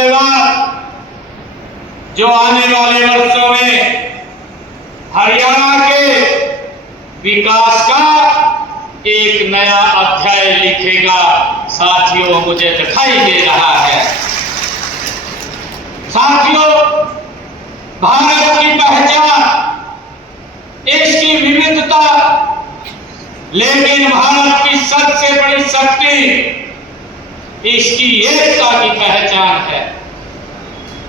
मेवात जो आने वाले वर्षों में हरियाणा के विकास का एक नया अध्याय लिखेगा, साथियों मुझे दिखाई दे रहा है। साथियों, भारत की पहचान इसकी विविधता, लेकिन भारत की सबसे बड़ी शक्ति इसकी एकता की पहचान है।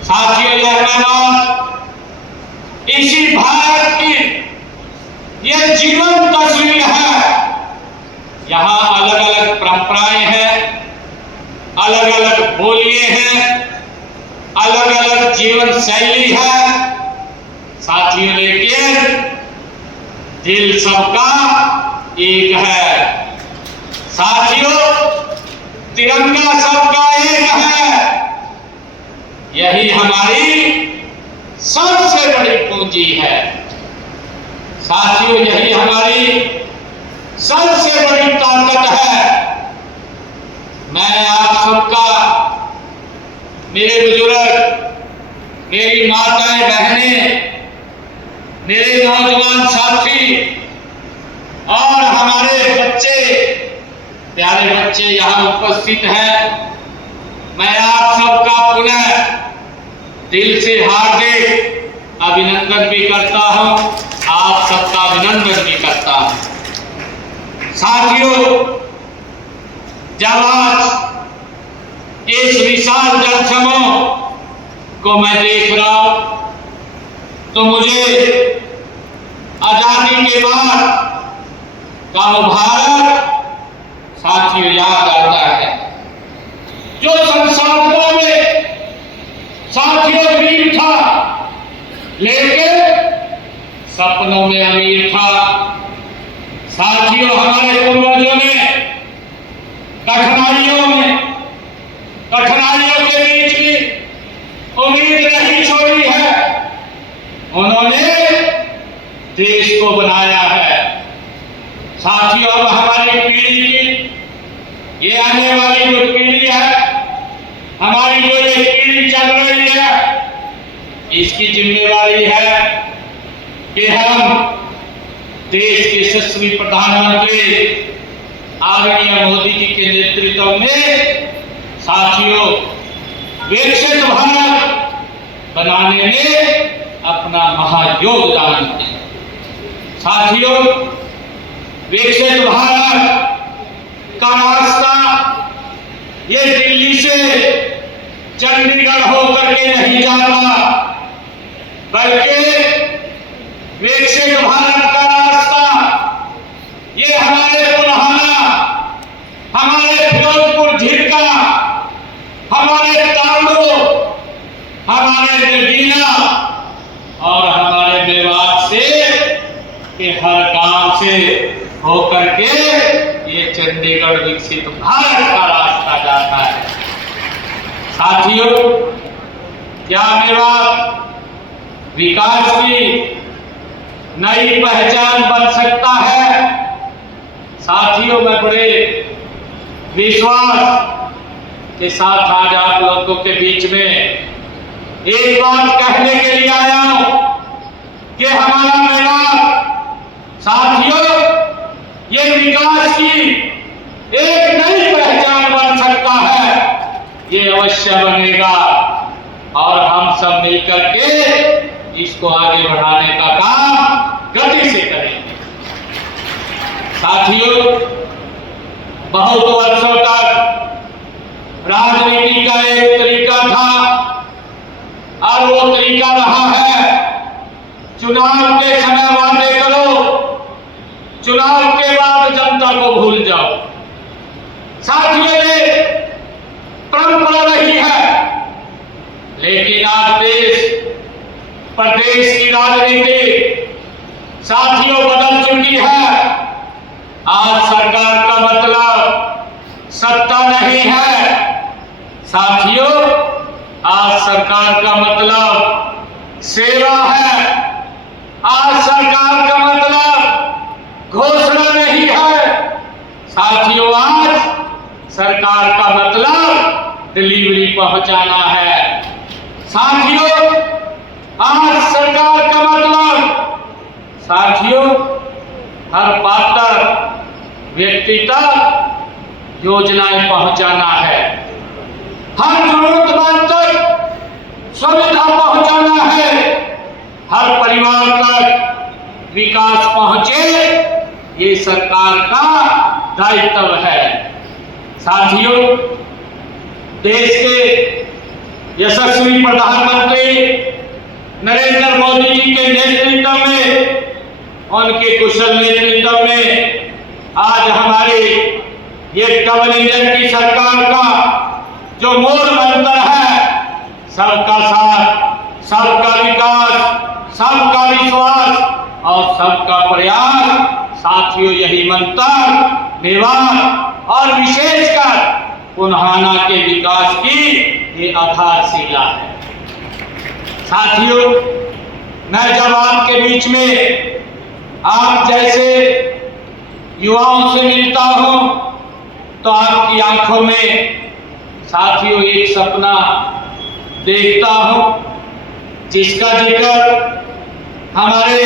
साथियों, यह मैदान इसी भारत की यह जीवन तस्वीर है। यहाँ अलग अलग परंपराएं हैं, अलग अलग बोलियां हैं, अलग अलग जीवन शैली है। साथियों, लेकिन दिल सबका एक है। साथियों, तिरंगा सबका एक है। यही हमारी सबसे बड़ी पूंजी है। साथियों, यही हमारी सबसे बड़ी ताकत है। मैं आप सबका, मेरे बुजुर्ग, मेरी माताएं बहनें, मेरे नौजवान साथी और हमारे बच्चे, प्यारे बच्चे यहाँ उपस्थित हैं, मैं आप सबका पुनः दिल से हार्दिक अभिनंदन भी करता हूँ, आप सबका अभिनंदन भी करता हूँ। साथियों, जब आज इस विशाल जनसमूह को मैं देख रहा हूं तो मुझे आजादी के बाद का वो भारत साथियों याद आता है, जो संसाधनों में साथियों गरीब था, लेकिन सपनों में अमीर था। साथियों, हमारे पूर्वजों ने कठिनाइयों के बीच भी उम्मीद नहीं छोड़ी है। उन्होंने देश को बनाया है। साथियों, अब हमारी पीढ़ी की, ये आने वाली जो पीढ़ी है, हमारी जो ये पीढ़ी चल रही है, इसकी जिम्मेवारी है कि हम देश के यशस्वी प्रधानमंत्री आदरणीय मोदी जी के नेतृत्व में साथियों विकसित भारत बनाने में अपना महायोगदान दें। साथियों, विकसित भारत का रास्ता ये दिल्ली से चंडीगढ़ होकर के नहीं जाता, बल्कि विकसित भारत का रास्ता ये हमारे पुराना, हमारे फिरोजपुर झिरका, हमारे तांडो, हमारे नगीना और हमारे मेवात से के हर गांव से होकर के ये चंडीगढ़ विकसित भारत का रास्ता जाता है। साथियों, क्या मेवात विकास की नई पहचान बन सकता है? साथियों, मैं बड़े विश्वास के साथ आज आप लोगों के बीच में एक बात कहने के लिए आया हूं कि हमारा मेवात साथियों ये विकास की एक नई पहचान बन सकता है। ये अवश्य बनेगा और हम सब मिलकर के इसको आगे बढ़ाने का काम गति से करेंगे। साथियों, बहुत वर्षों तक राजनीति का एक तरीका था और वो तरीका रहा है चुनाव के समय वादे करो, चुनाव के बाद जनता को भूल जाओ। साथियों, ये परंपरा रही है, लेकिन आज देश प्रदेश की राजनीति साथियों बदल चुकी है। आज सरकार का मतलब सत्ता नहीं है। साथियों, आज सरकार का मतलब सेवा है। आज सरकार का मतलब घोषणा नहीं है। साथियों, आज सरकार का मतलब डिलीवरी पहुंचाना है। साथियों, आज सरकार का मतलब साथियों हर पात्र व्यक्ति तक योजनाएं पहुंचाना है, हर जरूरतमंद तक सुविधा पहुंचाना है, हर परिवार तक विकास पहुंचे, ये सरकार का दायित्व है। साथियों, देश के यशस्वी प्रधानमंत्री नरेंद्र मोदी जी के नेतृत्व में, उनके कुशल नेतृत्व में आज हमारे ये डबल इंजन की सरकार का जो मूल मंत्र है, सबका साथ, सबका विकास, सबका विश्वास और सबका प्रयास, साथियों यही मंत्र मेवात और विशेषकर पुन्हाना के विकास की ये आधारशिला है। साथियों, मैं जब आपके बीच में आप जैसे युवाओं से मिलता हूं तो आपकी आंखों में साथियों एक सपना देखता हूं जिसका जिक्र हमारे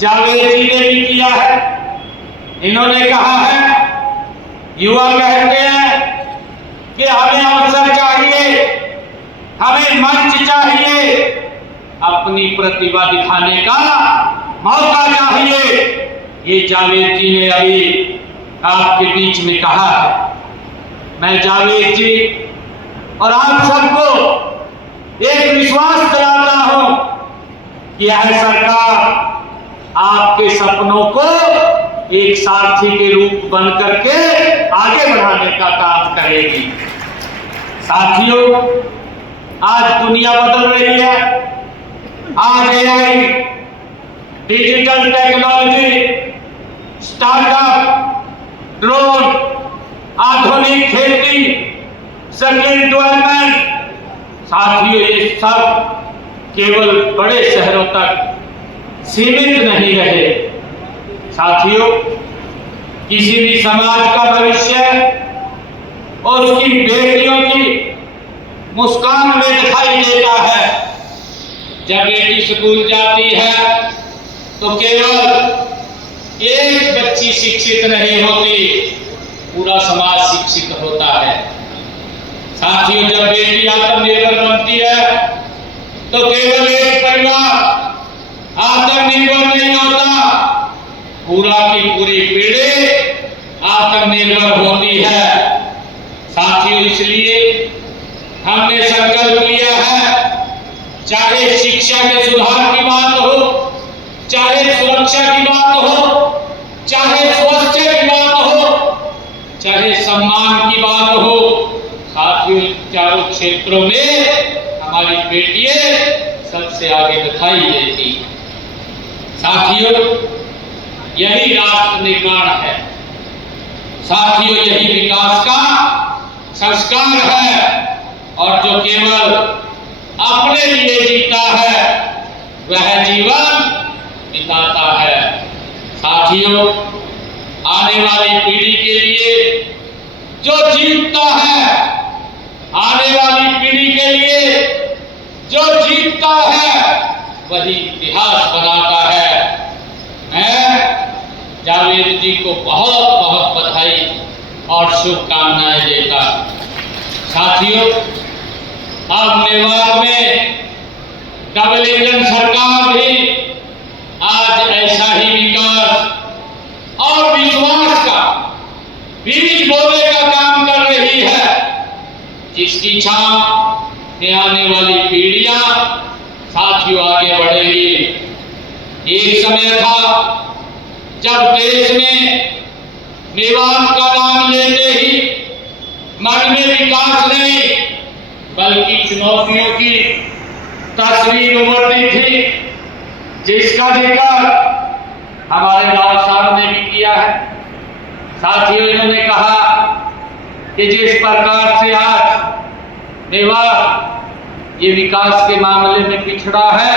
जावेद जी ने भी किया है। इन्होंने कहा है, युवा कहते हैं कि हमें अवसर चाहिए, हमें मंच चाहिए, अपनी प्रतिभा दिखाने का मौका चाहिए। ये जावेद जी ने अभी आपके बीच में कहा है। मैं जावेद जी और आप सबको एक विश्वास दिलाता हूं कि यह सरकार आपके सपनों को एक सारथी के रूप बन करके आगे बढ़ाने का काम करेगी। साथियों, आज दुनिया बदल रही है। आज AI, digital technology, startup, drone, आधुनिक खेती, स्किल डेवलपमेंट, साथियों ये सब केवल बड़े शहरों तक सीमित नहीं रहे। साथियों, किसी भी समाज का भविष्य उसकी बेटियों की मुस्कान में दिखाई देता है। जब बेटी स्कूल जाती है तो केवल एक बच्ची शिक्षित नहीं होती, पूरा समाज शिक्षित होता है। साथियों, जब बेटी आत्मनिर्भर बनती है तो केवल एक परिवार आत्मनिर्भर नहीं होता, पूरा की पूरी पीढ़ी आत्मनिर्भर होती है। साथियों, इसलिए हमने संकल्प लिया है, चाहे शिक्षा के सुधार की बात हो, चाहे सुरक्षा की बात हो, चाहे स्वास्थ्य की बात हो, चाहे सम्मान की बात हो, साथियों चारों क्षेत्रों में हमारी बेटियां सबसे आगे दिखाई देती। साथियों, यही राष्ट्र निर्माण है। साथियों, यही विकास का संस्कार है। और जो केवल अपने लिए जीता है वह जीवन बिताता है। साथियों, आने वाली पीढ़ी के लिए जो जीतता है, आने वाली पीढ़ी के लिए जो जीतता है वही इतिहास बनाता है। मैं जावेद जी को बहुत बहुत बधाई और शुभकामनाएं देता। साथियों, अब मेवात में डबल इंजन सरकार भी आज ऐसा ही विकास और विश्वास का बीज बोने का काम कर रही है, जिसकी छाप में आने वाली पीढ़ियां साथियों आगे बढ़ेगी। एक समय था जब देश में मेवात का नाम लेते ही मन में विकास नहीं बल्कि चुनौतियों की तस्वीर उभरती थी, जिसका जिक्र हमारे राव साहब ने भी किया है। साथियों, इन्होंने कहा कि जिस प्रकार से आज मेवात ये विकास के मामले में पिछड़ा है,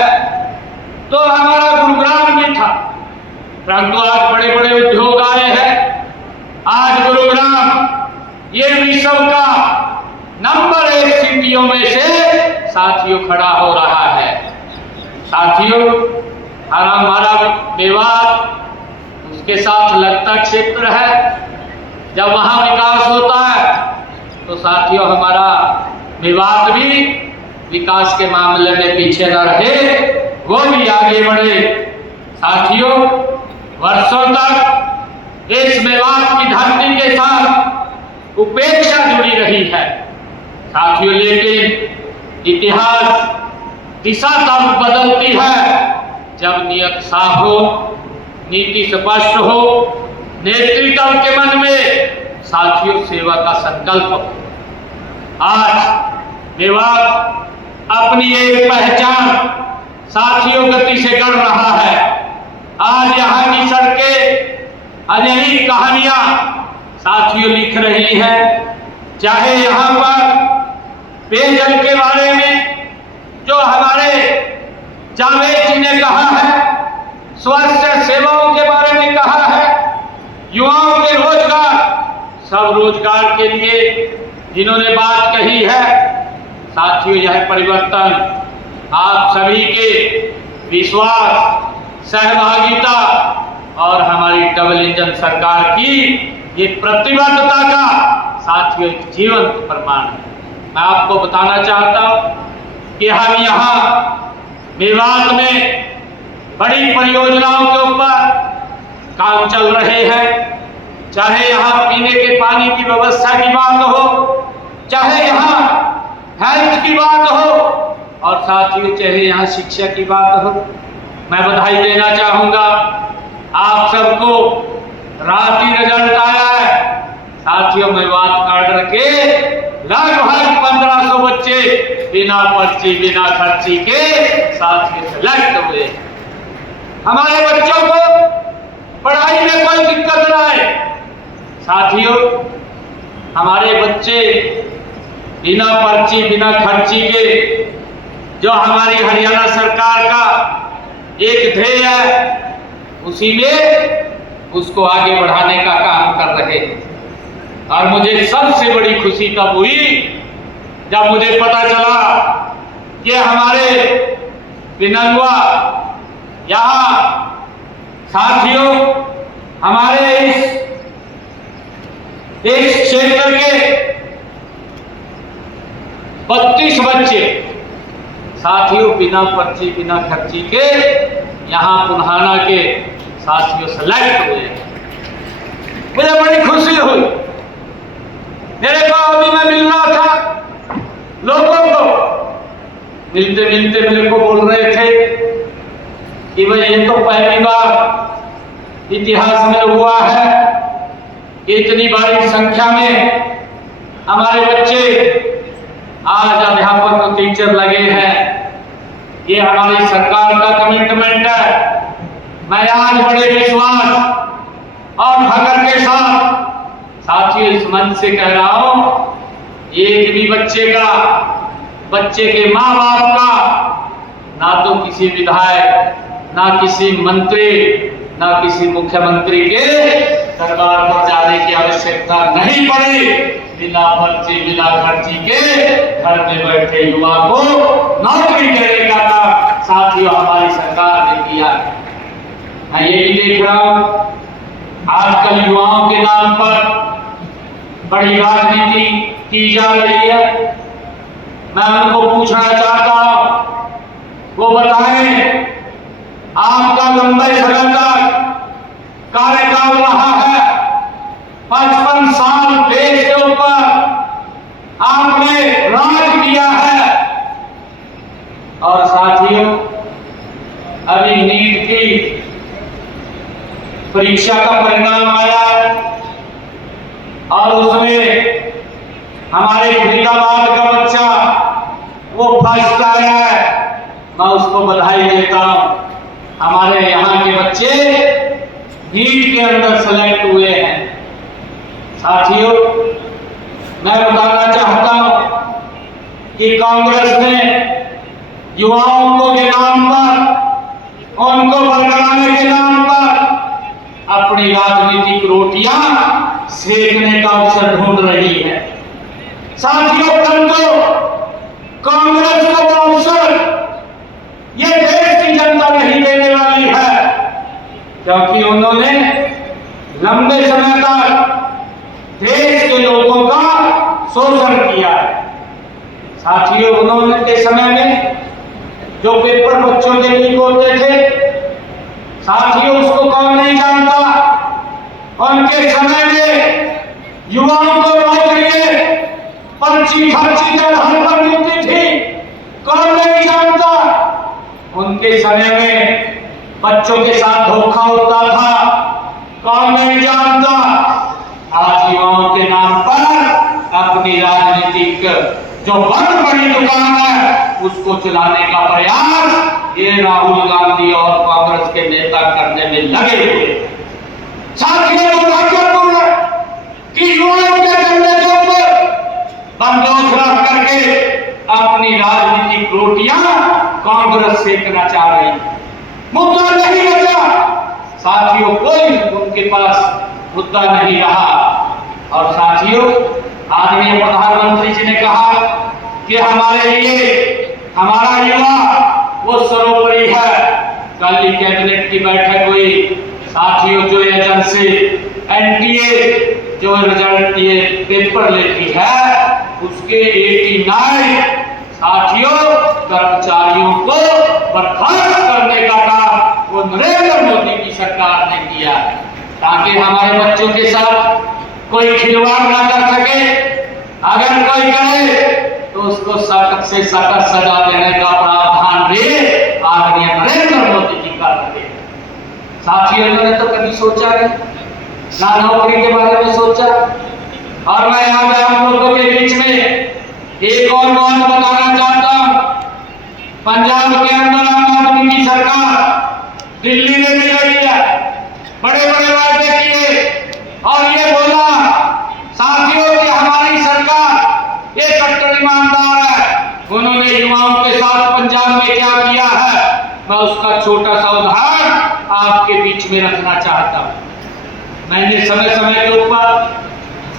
तो हमारा गुरुग्राम भी था, परंतु आज बड़े बड़े उद्योग आए हैं। आज गुरुग्राम ये विश्व का नंबर 1 सिटियों में से साथियों खड़ा हो रहा है। साथियों, हमारा मेवात उसके साथ लगता क्षेत्र है। जब वहां विकास होता है तो साथियों हमारा मेवात भी विकास के मामले में पीछे न रहे, वो भी आगे बढ़े। साथियों, वर्षों तक इस मेवात की धरती के साथ उपेक्षा जुड़ी रही है। साथियों, लेकिन इतिहास दिशा तब बदलती है जब नियत साफ हो, नीति स्पष्ट हो, नेतृत्व के मन में साथियों सेवा का संकल्प हो। आज मेवात अपनी एक पहचान साथियों गति से गढ़ रहा है। आज यहाँ की सड़कें अनेक कहानियां साथियों लिख रही है। चाहे यहाँ पर पेयजल के बारे में जो हमारे जावेद जी ने कहा है, स्वास्थ्य सेवाओं के बारे में कहा है, युवाओं के रोजगार, सब रोजगार के लिए जिन्होंने बात कही है। साथियों, यह परिवर्तन आप सभी के विश्वास, सहभागिता और हमारी डबल इंजन सरकार की ये प्रतिबद्धता का साथियों एक जीवंत प्रमाण है। मैं आपको बताना चाहता हूं कि हम यहाँ मेवात में बड़ी परियोजनाओं के ऊपर काम चल रहे हैं। चाहे यहाँ पीने के पानी की व्यवस्था की बात हो, चाहे यहाँ हेल्थ की बात हो, और साथियों चाहे यहाँ शिक्षा की बात हो। मैं बधाई देना चाहूंगा आप सबको, रात ही रिजल्ट आया है। साथियों, मेवात कार्ड के लगभग 1500 बच्चे बिना पर्ची बिना खर्ची के साथियों सेलेक्ट हुए। हमारे बच्चों को पढ़ाई में कोई दिक्कत ना आए। साथियों, हमारे बच्चे बिना पर्ची बिना खर्ची के, जो हमारी हरियाणा सरकार का एक ध्येय है, उसी में उसको आगे बढ़ाने का काम कर रहे हैं। और मुझे सबसे बड़ी खुशी तब हुई जब मुझे पता चला कि हमारे पिनंगवा यहाँ साथियों हमारे इस क्षेत्र के 32 बच्चे साथियों बिना पर्ची बिना खर्ची के यहाँ पुन्हाना के साथियों सेलेक्ट हुए। मुझे बड़ी खुशी हुई। मेरे को अभी मैं मिल रहा था लोगों को, मिलते मिलते मेरे को बोल रहे थे कि भाई ये तो पहली बार इतिहास में हुआ है, इतनी बड़ी संख्या में हमारे बच्चे आज अध्यापक और टीचर लगे हैं। ये हमारी सरकार का कमिटमेंट है। मैं आज बड़े विश्वास और फख्र के साथ साथियों इस मंच से कह रहा हूं, एक भी बच्चे के माँ बाप का ना तो किसी विधायक, ना किसी मंत्री, ना किसी मुख्यमंत्री के दरबार पर जाने की आवश्यकता नहीं पड़ी। बिना पर्ची बिना खर्ची के घर में बैठे युवा को नौकरी देने का काम साथियों हमारी सरकार ने किया। मैं ये भी देख रहा हूं आजकल युवाओं के नाम पर बड़ी राजनीति की जा रही है। मैं उनको पूछना चाहता हूं, वो बताएं आपका लंबे समय तक कार्यकाल रहा है, 55 साल देश के ऊपर आपने राज किया है। और साथियों अभी नीट की परीक्षा का परिणाम आया और उसमें हमारे फरीदाबाद का बच्चा वो फर्स्ट आया है। मैं उसको बधाई देता हूं। हमारे यहाँ के बच्चे नीट के अंदर सेलेक्ट हुए हैं। साथियों मैं बताना चाहता हूं कि कांग्रेस ने युवाओं को के नाम पर, उनको बरकराने के नाम पर अपनी राजनीतिक रोटियां सेकने का अवसर ढूंढ रही है। साथियों, परंतु कांग्रेस को वो अवसर ये देश की जनता नहीं देने वाली है, क्योंकि उन्होंने लंबे समय तक देश के लोगों का शोषण किया है। साथियों, उन्होंने के समय में जो पेपर बच्चों के लीक होते थे, साथियों उसको कौन नहीं जानता। उनके समय में युवाओं को नौकरियां पर्ची खर्ची के आधार पर मिलती थी, कौन नहीं जानता। उनके समय में बच्चों के साथ धोखा होता था, कौन नहीं जानता। आज युवाओं के नाम पर अपनी राजनीतिक जो बंद पड़ी दुकान है उसको चलाने का प्रयास ये राहुल गांधी और कांग्रेस के नेता करने में लगे हुए। साथियों, दुर्भाग्यपूर्ण कि युवाओं के झंडे के ऊपर बंदूक रख करके अपनी राजनीतिक रोटियां कांग्रेस सेकना चाह रही। मुद्दा नहीं बचा साथियों, कोई उनके पास मुद्दा नहीं रहा। और साथियों, आदरणीय प्रधानमंत्री जी ने कहा कि हमारे लिए हमारा युवा वो सर्वोपरि है। कल ही कैबिनेट की बैठक हुई। साथियों, जो एजेंसी एनटीए जो रिजल्ट ये पेपर लेती है उसके 89 साथियों कर्मचारियों को बर्खास्त करने का काम वो नरेंद्र मोदी की सरकार ने किया, ताकि हमारे बच्चों के साथ कोई खिलवाड़ ना कर सके। अगर कोई करे तो उसको सख्त से सख्त सजा देने का प्रावधान भी आदरणीय नरेंद्र मोदी जी कर रहे हैं। साथियों, इन्होंने तो कभी सोचा नहीं, ना नौकरी के बारे में सोचा। और मैं यहाँ पे हम लोगों के बीच में एक और बात बताना चाहता हूँ। पंजाब के अंदर आम आदमी की सरकार दिल्ली में भी गई है, बड़े बड़े वादे किए और ये बोला साथियों कि हमारी सरकार ये कट्टर ईमानदार है। उन्होंने युवाओं के साथ पंजाब में क्या किया है, मैं उसका छोटा सा उदाहरण आपके बीच में रखना चाहता हूँ। मैंने समय समय के ऊपर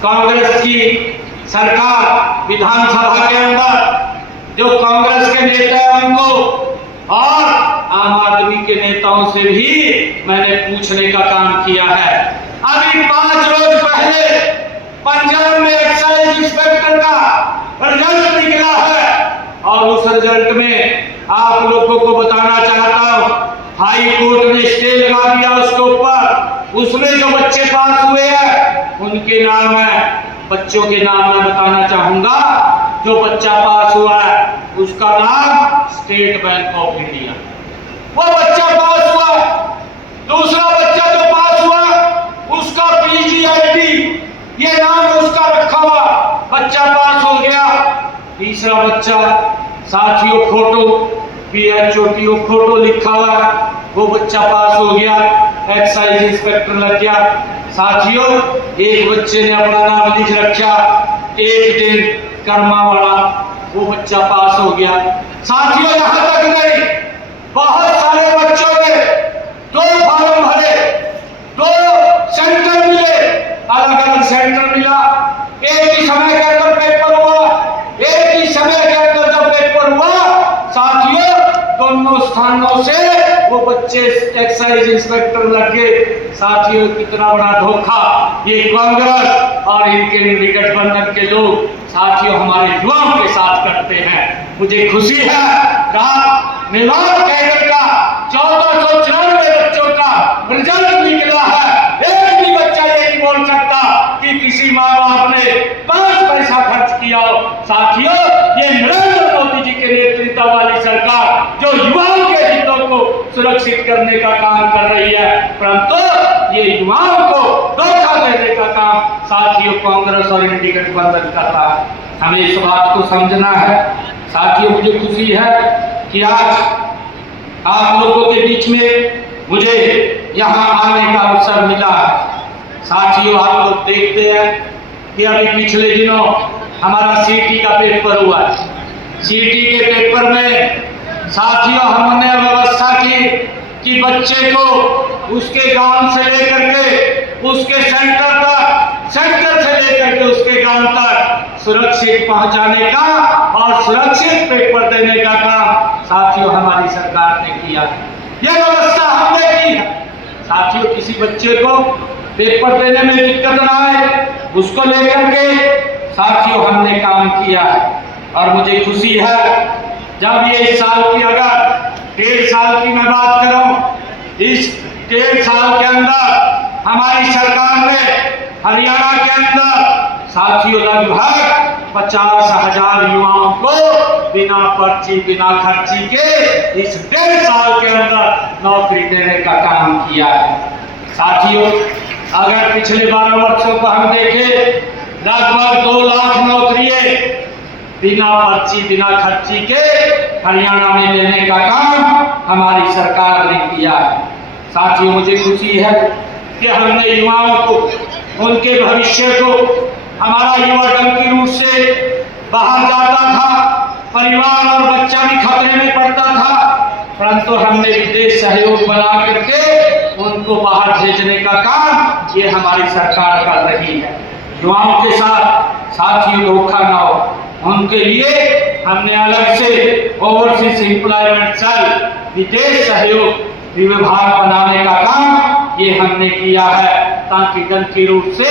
कांग्रेस की सरकार विधानसभा के अंदर जो कांग्रेस के नेता हैं उनको और आम आदमी के नेताओं से भी मैंने पूछने का काम किया है। अभी 5 रोज पहले पंजाब में एक्साइज इंस्पेक्टर का रिजल्ट निकला है और उस रिजल्ट में आप लोगों को बताना चाहता हूँ, हाई कोर्ट ने स्टे लगा दिया उसके ऊपर। उसमें जो बच्चे पास हुए हैं उनके नाम है, बच्चों के नाम मैं बताना चाहूंगा। जो बच्चा पास हुआ है उसका नाम स्टेट बैंक ऑफ इंडिया, वो बच्चा पास हुआ। दूसरा बच्चा जो पास हुआ उसका पीजीआईटी ये नाम उसका रखा हुआ, बच्चा पास हो गया। तीसरा बच्चा साथियों फोटो PHOTO फोटो लिखा हुआ है, वो बच्चा पास हो गया, एक्साइज इंस्पेक्टर लग गया। साथियों, एक बच्चे ने अपना नाम लिख रखा एक दिन कर्मा वाला, वो बच्चा पास हो गया। साथियों, यहां तक नहीं, बहुत सारे बच्चों ने 2 फॉर्म भरे, 2 सेंटर मिले, अलग अलग सेंटर मिला। एक ही समय के अंदर पेपर हुआ, एक ही समय के अंदर जब पेपर हुआ साथियों दोनों स्थानों से वो बच्चे एक्साइज इंस्पेक्टर लगे। साथियों, कितना बड़ा धोखा ये कांग्रेस और इनके गठबंधन के लोग साथियों हमारे युवाओं के साथ करते हैं। मुझे खुशी है मेवाड़ कैडर का 1494 बच्चों का रिजल्ट निकला है। एक भी बच्चा ये नहीं बोल सकता कि किसी माँ बाप ने 5 पैसा खर्च किया हो। साथियों, ये नरेंद्र मोदी जी के नेतृत्व वाली सरकार जो युवाओं के हितों को सुरक्षित करने का काम कर रही है, परंतु ये युवाओं को धोखा देने का काम साथियों कांग्रेस और इंडी गठबंधन कर रहा है। हमें इस बात को समझना है। साथियों, मुझे खुशी है कि आज आप लोगों के बीच में मुझे यहाँ आने का अवसर मिला है। साथियों, आप लोग देखते हैं कि अभी पिछले दिनों हमारा सीटी का पेपर हुआ। सीटी के पेपर में साथियों हमने व्यवस्था की कि बच्चे को उसके गांव से लेकर के उसके सेंटर तक, सेंटर से लेकर के उसके गांव तक सुरक्षित पहुंचाने का और सुरक्षित पेपर देने का काम साथियों हमारी सरकार ने किया। यह व्यवस्था हमने की है। साथियों, किसी बच्चे को पेपर देने में दिक्कत ना आए, उसको लेकर के साथियों हमने काम किया है। और मुझे खुशी है, जब ये इस साल की अगर 1.5 साल की मैं बात करूं, इस 1.5 साल के अंदर हमारी सरकार ने हरियाणा के अंदर साथियों लगभग 50,000 युवाओं को बिना पर्ची बिना खर्ची के इस 1.5 साल के अंदर नौकरी देने का काम किया है। साथियों, अगर पिछले 12 वर्षों को हम देखें, लगभग 2 लाख नौकरियां बिना पर्ची बिना खर्ची के हरियाणा में देने का काम हमारी सरकार ने किया है। साथियों, मुझे खुशी है कि हमने युवाओं को, उनके भविष्य को, हमारा युवा डंकी रूट से बाहर जाता था, परिवार और बच्चा भी खतरे में पड़ता था, परंतु हमने विदेश सहयोग बना करके उनको बाहर भेजने का काम ये हमारी सरकार कर रही है। युवाओं के साथ साथियों धोखा ना हो, उनके लिए हमने अलग से ओवरसीज एम्प्लॉयमेंट सेल विदेश सहयोग विभाग बनाने का काम ये हमने किया है, ताकि डंकी रूट से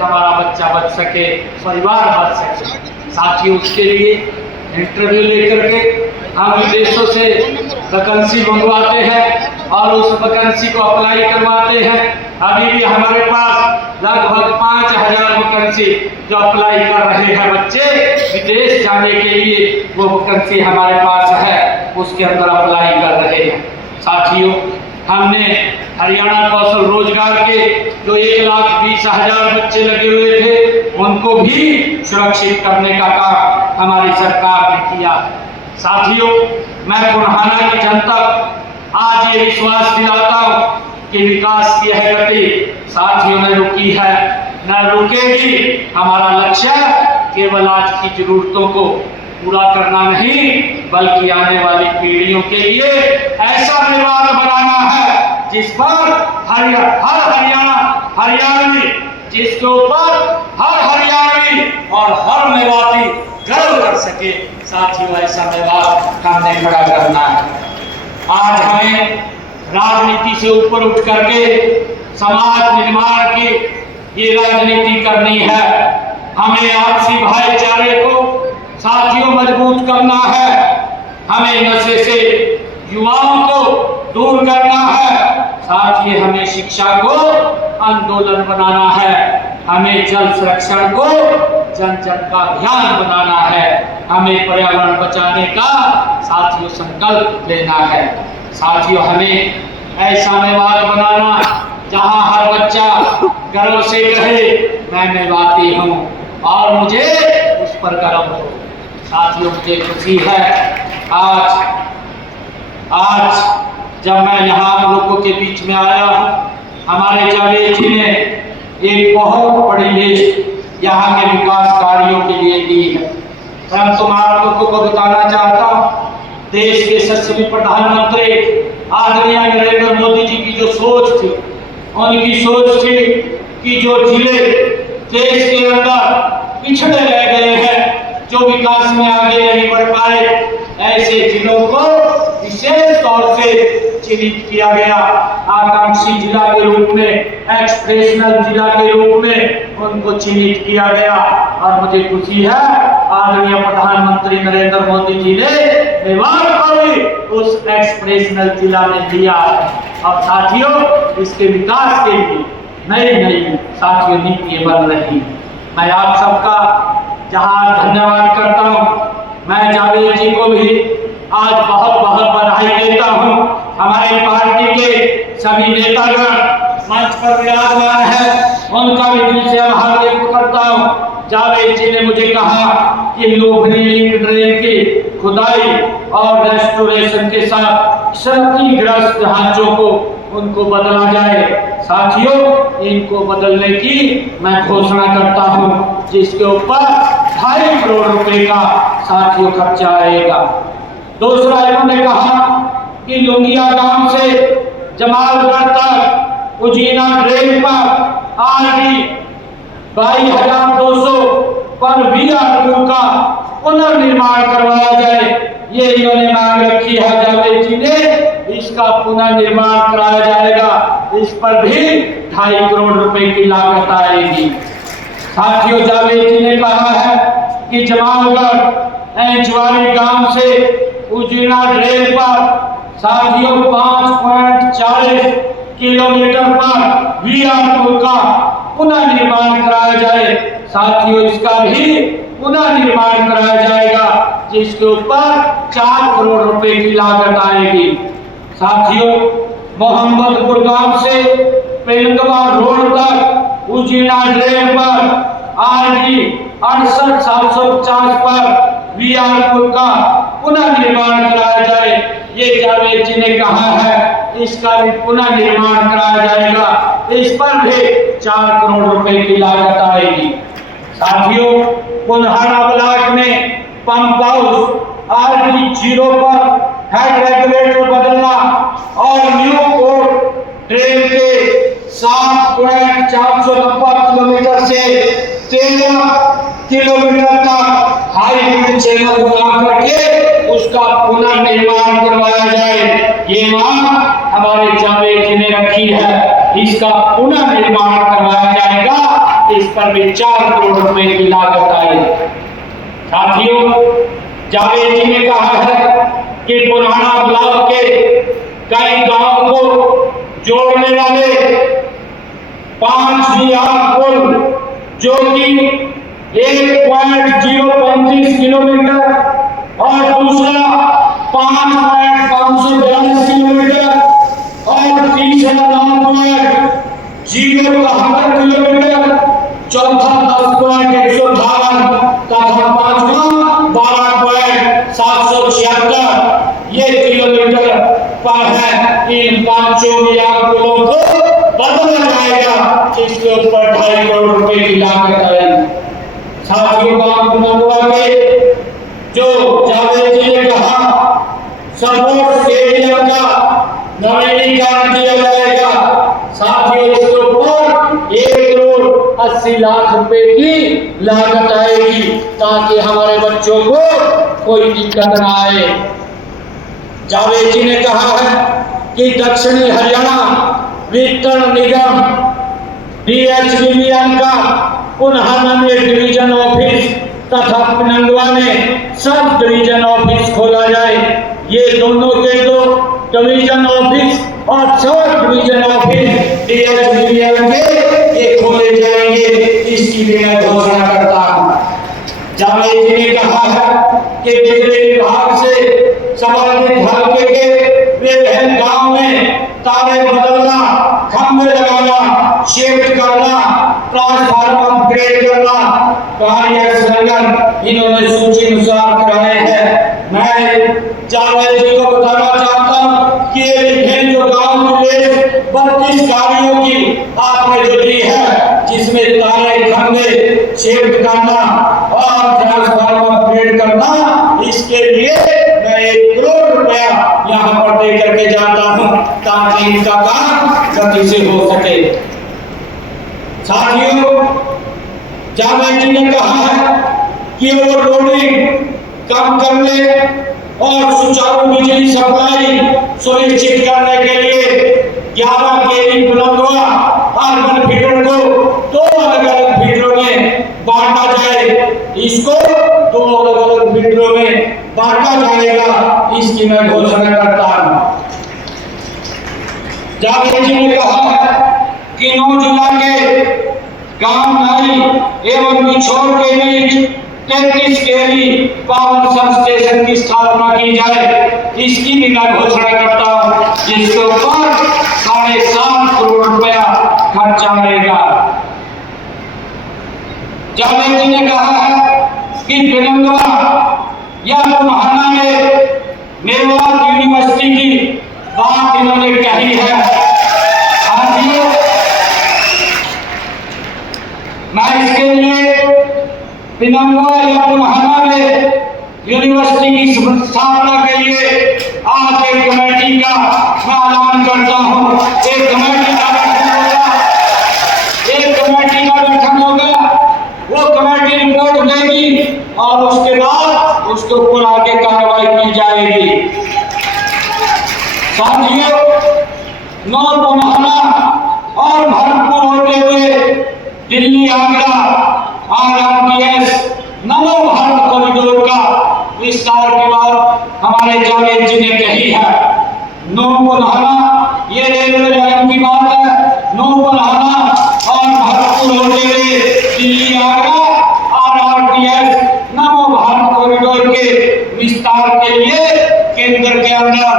हमारा बच्चा बच सके, परिवार बच सके। साथियों, उसके लिए इंटरव्यू लेकर के हम विदेशों से वैकेंसी मंगवाते हैं और उस वैकेंसी को अप्लाई करवाते हैं। अभी भी हमारे पास लगभग 5,000 वैकेंसी जो अप्लाई कर रहे हैं बच्चे विदेश जाने के लिए, वो वैकेंसी हमारे पास है, उसके अंदर अप्लाई कर रहे हैं। साथियों, हमने हरियाणा कौशल रोजगार के जो 1,20,000 बच्चे लगे हुए थे, उनको भी सुरक्षित करने का काम हमारी सरकार ने किया। साथियों, मैं बुरहाना की जनता आज ये विश्वास दिलाता हूँ कि विकास की है गति साथियों ने रुकी है, न रुकेगी। हमारा लक्ष्य केवल आज की जरूरतों को पूरा करना नहीं, बल्कि आने वाली पीढ़ियों के लिए ऐसा मेवात बनाना है जिस पर हर हरियाणवी, जिसके ऊपर हर हरियाणवी और हर मेवाती गर्व कर सके। साथियों, ऐसा मेवात हमने खड़ा करना है। आज हमें राजनीति से ऊपर उठ करके समाज निर्माण की ये राजनीति करनी है। हमें आपसी भाईचारे को साथियों मजबूत करना है। हमें नशे से युवाओं को दूर करना है। साथ ही हमें शिक्षा को आंदोलन बनाना है। हमें जल संरक्षण को जन जन का अभियान बनाना है। हमें पर्यावरण बचाने का साथियों संकल्प लेना है। साथियों, हमें ऐसा मेवात बनाना जहां हर बच्चा गर्व से कहे मैं मेवाती हूं और मुझे उस पर गर्व हो। साथियों, मुझे खुशी है आज जब मैं यहाँ आप लोगों के बीच में आया हूँ, हमारे जावेद जी ने एक बहुत बड़ी लिस्ट यहाँ के विकास कार्यों के लिए दी है। परंतु मैं आप लोगों को बताना चाहता हूँ, देश के यशस्वी प्रधानमंत्री आदरणीय नरेंद्र मोदी जी की जो सोच थी, उनकी सोच थी कि जो जिले देश के अंदर पिछड़े रह गए हैं, जो विकास में आगे नहीं बढ़ पाए, ऐसे जिलों को विशेष तौर से चिन्हित किया गया, आकांक्षी जिला के रूप में, एक्सप्रेशनल जिला के रूप में उनको चिन्हित किया गया। और मुझे खुशी है आदरणीय प्रधानमंत्री नरेंद्र मोदी जी ने मेवात को भी उस एक्सप्रेशनल जिला में दिया। और साथियों, इसके विकास के लिए नई साथियों नीतियां बन रही। मैं आप सबका जहां धन्यवाद करता हूं, मैं जावेद जी को भी आज बहुत बहुत बधाई देता हूं। हमारे पार्टी के सभी नेतागण मंच पर विराजमान है, उनका भी दिल से आभार व्यक्त करता हूं। जावेद जी ने मुझे कहा कि लोभनी लिंक ड्रेन की खुदाई और रेस्टोरेशन के साथ क्षतिग्रस्त ढांचों को उनको बदला जाए। साथियों, इनको बदलने की मैं घोषणा करता हूं, जिसके ऊपर 2.5 करोड़ रुपए का साथियों खर्चा आएगा। दूसरा, इन्होंने कहा कि लुंगिया गांव से जमालगढ़ तक उजीना ड्रेन पर आज भी 22,200 पर VR पुल का पुनर्निर्माण करवाया जाए, ये इन्होंने मांग रखी है जावेद जी ने। इसका पुनर्निर्माण कराया जाएगा, इस पर भी 2.5 करोड़ रुपए की लागत आएगी। साथियों, जावेद जी ने कहा है कि जमालगढ़ एंचवारी गांव से उजीना ड्रेन पर साथियों 5.40 किलोमीटर पर VR पुल का पुनर्निर्माण कराया जाए। साथियों, इसका भी पुनर्निर्माण कराया जाएगा, जिसके ऊपर 4 करोड़ रुपए की लागत आएगी। साथियों, मोहम्मदपुर गांव से पेलंगवा रोड तक उजीना ड्रेन पर RD 68,750 पर VR पुल का पुनर्निर्माण कराया जाए, ये जावेद जी ने कहा है। इसका भी पुनर्निर्माण कराया जाएगा, इस पर भी 4 करोड़ रुपए की लागत आएगी। साथियों, पुनहाना ब्लॉक में पंप हाउस RD 0 पर हेड रेगुलेटर बदलना और न्यू कोर्ट ट्रेन के 7.490 किलोमीटर से 13 किलोमीटर तक हाई चैनल बना करके उसका पुनर्निर्माण करवाया जाए, ये मांग हमारे जावेद जी ने रखी है। इसका पुनर्निर्माण करवाया जाएगा, इस पर भी 4 करोड़ रुपए की लागत आएगी। साथियों, जावेद जी ने कहा है कि पुराना ब्लॉक के कई गांव को जोड़ने वाले 5 VR पुल जो कि 1.035 किलोमीटर और दूसरा 5.542 किलोमीटर और तीसरा 9.072 किलोमीटर, चौथा 10.158 तथा पांचवा 12.776 ये किलोमीटर पर है। इन 5 VR पुलों को बदला जाएगा, जिसके ऊपर 2.5 करोड़ रुपए की लागत आएगी। साथियों, बांकुनगवा के जो जावेद जी ने कहा स्पोर्ट्स स्टेडियम का नवीनीकरण किया जाएगा। साथियों, इसके ऊपर 1 करोड़ 80 लाख रुपए की लागत आएगी, ताकि हमारे बच्चों को कोई दिक्कत न आए। जावेद जी ने कहा है कि दक्षिणी हरियाणा वितरण निगम DHBBN का पुनहाना में डिवीजन ऑफिस तथा पिनंगवा में सब डिवीजन ऑफिस खोला जाए। ये दोनों के दो डिवीजन ऑफिस और सब डिवीजन ऑफिस DHBBN के ये खोले जाएंगे, इसकी भी मैं घोषणा करता हूँ। जावेद जी ने कहा है कि बिजली विभाग से संबंधित हल्के के विभिन्न गांव में तारे बदलना, खंभे लगाना, शिफ्ट करना, ट्रांसफार्मर अपग्रेड करना कार्य संगठन इन्होंने सूची अनुसार कराए हैं। मैं जावेद जी को बताना चाहता हूँ कि ये विभिन्न जो गांव में 32 कार्यों की आपने जो दी है, जिसमें तारे, खंभे शिफ्ट करना और ट्रांसफार्मर अपग्रेड करना, इसके लिए मैं 1 करोड़ रुपया यहाँ पर दे करके जाता हूँ, ताकि इनका काम गति से हो सके। साथियों, जावेद जी ने कहा है कि ओवरलोडिंग कम करने और सुचारू बिजली सप्लाई सुनिश्चित करने के लिए 11 केवी बुलंदवा अर्बन फीडर को 2 अलग-अलग फीडरों में बांटा जाए। इसको 2 अलग-अलग फीडरों में बांटा जाएगा, इसकी मैं घोषणा करता हूँ। जावेद जी ने कहा है कि 9 जिला के गांव नाई एवं बिछोर के बीच 33 केवी पावर सब स्टेशन की स्थापना की जाए, इसकी भी मैं घोषणा करता हूँ, जिसके ऊपर 7.5 करोड़ रुपया खर्चा आएगा। जावेद जी ने कहा है कि पिलंगवा या पुनहाना में मेवात यूनिवर्सिटी की बात इन्होंने कही है। साथियों, मैं इसके लिए पिलंगवा या पुनहाना में यूनिवर्सिटी की स्थापना के लिए आज एक कमेटी का मैं ऐलान करता हूँ। एक कमेटी का गठन होगा, वो कमेटी रिपोर्ट उसके ऊपर आगे कार्रवाई की जाएगी। साथियों, नौ पुनः और भरतपुर होते हुए दिल्ली आगरा RRTS नमो भारत कॉरिडोर का विस्तार की बात हमारे जावेद जी ने कही है। नौ पुनः ये रेलवे लाइन की बात है, नौ पुनः और भरतपुर होते